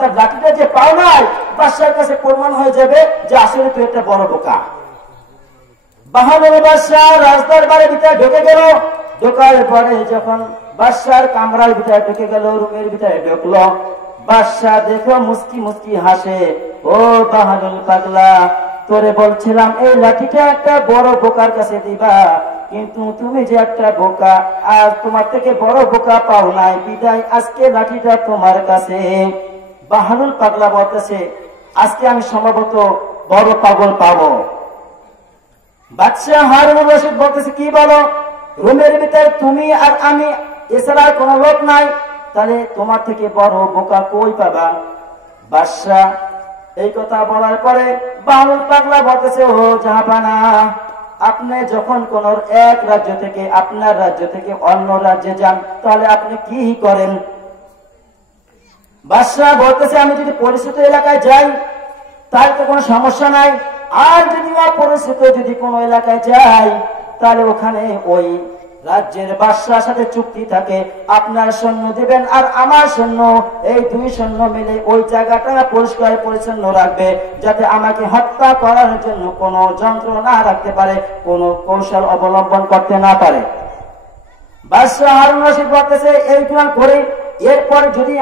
অর্থাৎ লাঠিটা যে পাও নাই, বাদশার কাছে প্রমাণ হয়ে যাবে যে আসলে তুই একটা বড় বোকা। বাহাদুর বাদশাহ রাজদরবারের ভিতরে ঢুকে গেল। ঢোকার পরে যখন বাদশার কামরার ভিতরে ঢুকে গেল, রুমের ভিতরে ঢুকলো, বাদশাহ দেখো মুস্কি মুস্কি হাসে। ও বাহাদুর পাগলা, তোরে বলছিলাম এই লাঠিটা একটা বড় বোকার কাছে দিবা, কিন্তু তুমি যে একটা বোকা, আর তোমার থেকে বড় বোকা পাও নাই, বিদায় আজকে লাঠিটা তোমার কাছে। বাহাদুর পাগলা বলতেছে আজকে আমি সম্ভবত বড় পাগল পাবো। বাদশাহ হারুনুর রশিদ বলতেছে কি বলো, রুমের ভিতরে তুমি আর আমি এছাড়া কোনো লোক নাই, তাহলে তোমার থেকে বড় বোকা কই পাবা? বাদশাহ এই কথা বলার পরে বাহাদুর পাগলা বলতেছে ও জাহাপানা, আপনি যখন কোন এক রাজ্য থেকে আপনার রাজ্য থেকে অন্য রাজ্যে যান তাহলে আপনি কি করেন? বাদশাহ বলতেছে আমি যদি পরিচিত এলাকায় যাই তাহলে তো কোনো সমস্যা নাই, আর যদি অপরিচিত যদি কোনো এলাকায় যাই তাহলে ওখানে ওই রাজ্যের বাদশার সাথে চুক্তি থাকে, আপনার সৈন্য দিবেন আর আমার সৈন্য, এই দুই সৈন্য মিলে ওই জায়গাটা পরিষ্কার পরিচ্ছন্ন রাখবে, যাতে আমাকে হত্যা করার জন্য কোনো যন্ত্র না রাখতে পারে, কোনো কৌশল অবলম্বন করতে না পারে। বাদশাহ হারুন রশিদ বলতেছে এইগুলো করে এরপর যদি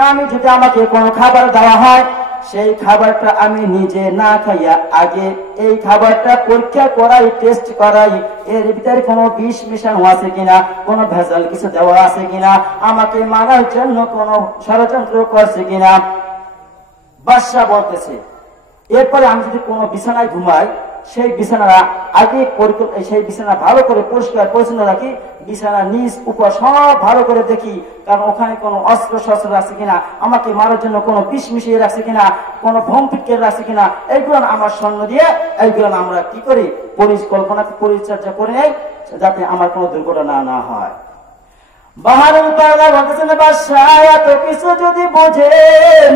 আমাকে কোনো খাবার দেওয়া হয়, সেই খাবারটা আমি নিজে না খাইয়া আগে এই খাবারটা পরীক্ষা করাই, টেস্ট করাই, এর ভিতরে কোনো বিষ মিশানো আছে কিনা, কোনো ভেজাল কিছু দেওয়া আছে কিনা, আমাকে মারার জন্য কোনো ষড়যন্ত্র করছে কিনা। বাদশাহ বলতেছে এরপরে আমি যদি কোনো বিছানায় ঘুমাই, সেই বিছানা আগে সেই বিছানা ভালো করে পরিষ্কার পরিচ্ছন্ন রাখি, বিছানা নিচ উপর সব ভালো করে দেখি, কারণ ওখানে কোনো অস্ত্র শস্ত্র রাখছে কিনা, আমাকে মারার জন্য কোনো বিষ মিশিয়ে রাখছে কিনা, কোনো ভোম ফিটকে রাখছে কিনা, এইগুলো আমার সৈন্য দিয়ে এইগুলো আমরা কি করি পরিকল্পনা পরিচর্যা করে নেই, যাতে আমার কোনো দুর্ঘটনা না হয়। বাহাদুর পাগলা বলতেছেন বাদশাহ এত কিছু যদি বোঝেন,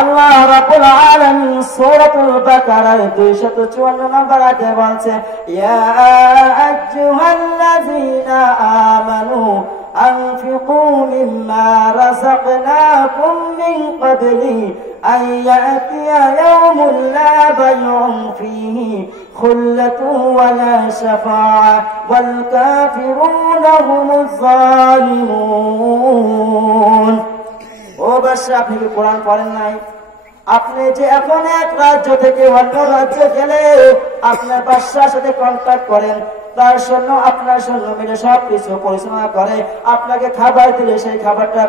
আল্লাহ রাব্বুল আলামিন সূরাতুল বাকারার 254 নম্বর আয়াতে বলছে ইয়া আইয়ুহাল্লাযীনা আমানু আনফিকু মিম্মা রাযাকনাকুম মিন ক্বাবলি আন ইয়াতিয়া ইয়াওমুন লা বাইউন ফীহি খুল্লাতুন ওয়া লা শাফাআ ওয়াল কাফিরুনা হুমুজ জালিমুন। ও বাদশা, আপনি কি কোরআন পড়েন নাই? আপনি যে এখন এক রাজ্য থেকে অন্য রাজ্যে গেলে আপনার বাদশার সাথে কন্ট্যাক্ট করেন, তার জন্য আপনার সৈন্য মিলে সবকিছু পরিচালনা করে, আপনাকে খাবার দিলে সেই খাবারটা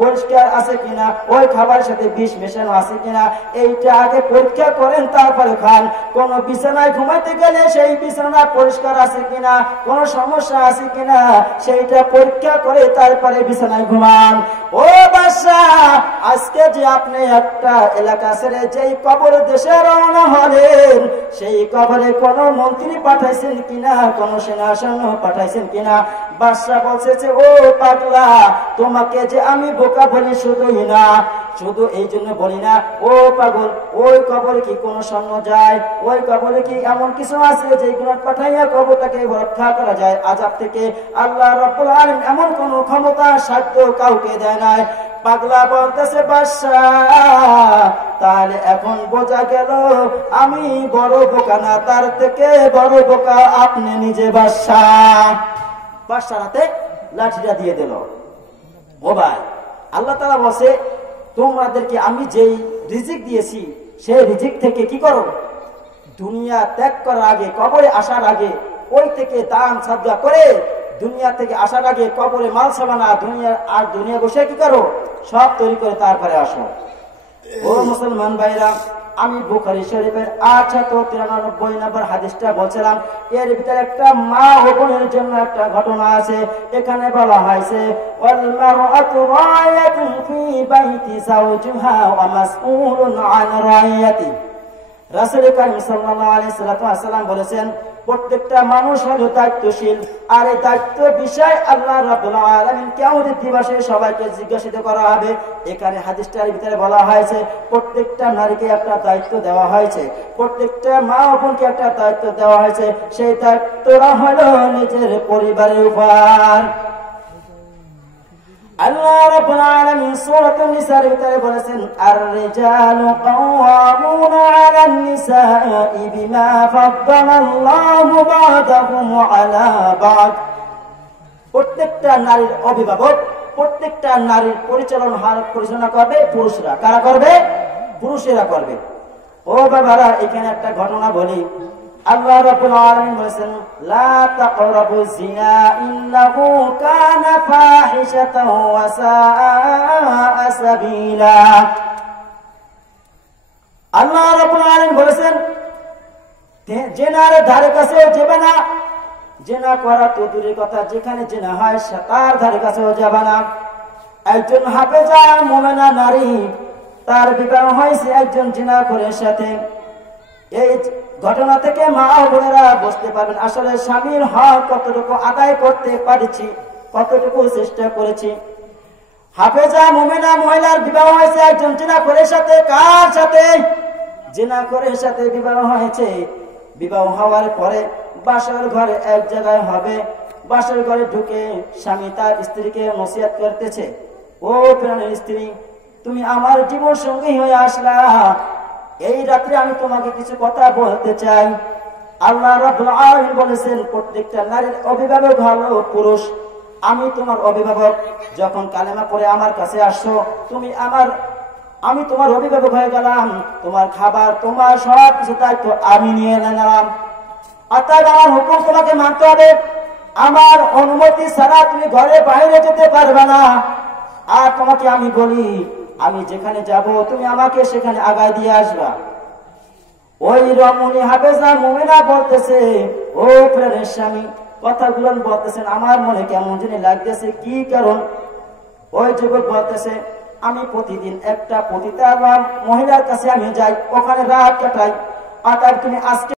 পরিষ্কার আছে কিনা, ওই খাবারের সাথে বিষ মেশানো আছে কিনা, এইটা আগে পরীক্ষা করেন, তারপরে খান। কোন বিছানায় ঘুমাইতে গেলে সেই বিছানা পরিষ্কার আছে কিনা, কোন সমস্যা আছে কিনা, সেইটা পরীক্ষা করে তারপরে বিছানায় ঘুমান। ও বাদশাহ, আজকে যে আপনি একটা এলাকা ছেড়ে যেই কবর দেশে রওনা হলেন, সেই কবরে কোন মন্ত্রী পাঠাইছেন কিনা, কোন সেনা সৈন্য পাঠাইছেন কিনা? বাদশাহ বলছে যে ও পাগলা, তোমাকে যে আমি বোকা বলি শুধুই না, শুধু এই জন্য বলি না, ও পাগল, ওই কবরে কি কোন সৈন্য যায়? ওই কবরে কি এমন কিছু আছে যেগুলো পাঠাইয়া কবরটাকে রক্ষা করা যায় আযাব থেকে? আল্লাহ রাব্বুল আলামিন এমন কোন ক্ষমতা সাধ্য কাউকে দেয় নাই। পাগলা বলতেছে বাদশাহ, তাহলে এখন বোঝা গেল আমি বড় বোকা না, তার থেকে বড় বোকা আপনি নিজে। বাদশার হাতে লাঠিটা দিয়ে দিল। ও ভাই, আল্লাহ তাআলা বলছে তোমাদেরকে আমি যেই রিজিক দিয়েছি সেই রিজিক থেকে কি করো, দুনিয়া ত্যাগ করার আগে, কবরে আসার আগে ওই থেকে দান সাদকা করে দুনিয়া থেকে আসার আগে কবরে মাল সামানা দুনিয়া বসে কি করো, সব তৈরি করে তারপরে আসো। ও মুসলমান ভাইরা, আমি বুখারী শরীফের 893 নম্বর হাদিসটা বলছিলাম, এর ভিতরে একটা মা ও বোনের জন্য একটা ঘটনা আছে। এখানে বলা হয়েছে ওয়াল মারআতু রায়াতুন ফি বাইতি যাওজিহা ওয়া মাসউলুন আন রায়াতি। রাসূল কারীম সাল্লাল্লাহু আলাইহি ওয়াসাল্লাম বলেছেন প্রত্যেকটা মানুষ হলো দায়িত্বশীল, আর এই দায়িত্ব বিষয় আল্লাহ রাব্বুল আলামিন কিয়ামতের দিবসে সবাইকে জিজ্ঞাসিত করা হবে। এখানে হাদিসটার ভিতরে বলা হয়েছে প্রত্যেকটা নারীকে একটা দায়িত্ব দেওয়া হয়েছে, প্রত্যেকটা মা ও বোনকে একটা দায়িত্ব দেওয়া হয়েছে, সেই দায়িত্বটা হলো নিজের পরিবারের উপর। আল্লাহ রাব্বুল আলামিন সূরাতুন নিসার ভিতরে বলেছেন, আর-রিজালু কাওয়ামুনা আলান নিসাই বিমা ফাদ্দালাল্লাহু বা'দাহুম আলা বা'দ। প্রত্যেকটা নারীর অভিভাবক, প্রত্যেকটা নারীর পরিচালনা করবে পুরুষরা। কারা করবে? পুরুষেরা করবে। ও বাবারা, এখানে একটা ঘটনা বলি। আল্লাহ রাব্বুল আলামিন বলেছেন, লা তাকরাবুজ জিনা ইন্নাহু কানা ফাহিশাতান ওয়া সাআ সাবিলা। আল্লাহ রাব্বুল আলামিন বলেছেন, জিনার ধারে কাছেও যাবে না। জিনা করা তো দূরের কথা, যেখানে জিনা হয় তার ধারে কাছেও যাবে না। একজন হাফেজা মুমিনা নারী, তার বিবাহ হয়েছে একজন জিনাখোরের সাথে। এই ঘটনা থেকে মা ও বোনেরা বুঝতে পারবেন আসলে স্বামীর হক কতটুকু আদায় করতে পারছি, কতটুকু চেষ্টা করেছি। হাফেজা মুমিনা মহিলার বিবাহ হয়েছে একজন জিনাখোরের সাথে। কার সাথে? জিনাখোরের সাথে বিবাহ হয়েছে। বিবাহ হওয়ার পরে বাসর ঘরে এক জায়গায় হবে। বাসর ঘরে ঢুকে স্বামী তার স্ত্রীকে নসিহত করতেছে, ও প্রাণের স্ত্রী, তুমি আমার জীবন সঙ্গী হয়ে আসলা, এই রাত্রে আমি তোমাকে কিছু কথা বলতে চাই। আল্লাহ রাব্বুল আলামিন বলেছেন, প্রত্যেকটা নারীর অভিভাবক হলো পুরুষ। আমি তোমার অভিভাবক। যখন কালেমা পড়ে আমার কাছে আসছো, আমি তোমার অভিভাবক হয়ে গেলাম। তোমার খাবার, তোমার সব কিছু দায়িত্ব আমি নিয়ে নিলাম। অর্থাৎ আমার হুকুম তোমাকে মানতে হবে। আমার অনুমতি ছাড়া তুমি ঘরে বাইরে যেতে পারবে না। আর তোমাকে আমি বলি, আমি যেখানে যাব তুমি আমাকে সেখানে আগায় দিয়ে আসবা। ওই রমণী হাফেজা মুমিনা বলতেছে, ও প্রাণের স্বামী, কথাগুলো বলতেছেন আমার মনে কেমন জানি লাগতেছে। কি কারণ? ওই যুবক বলতেছে, আমি প্রতিদিন একটা পতিতা মহিলার কাছে আমি যাই, ওখানে রাত কাটাই। আর তুমি আজকে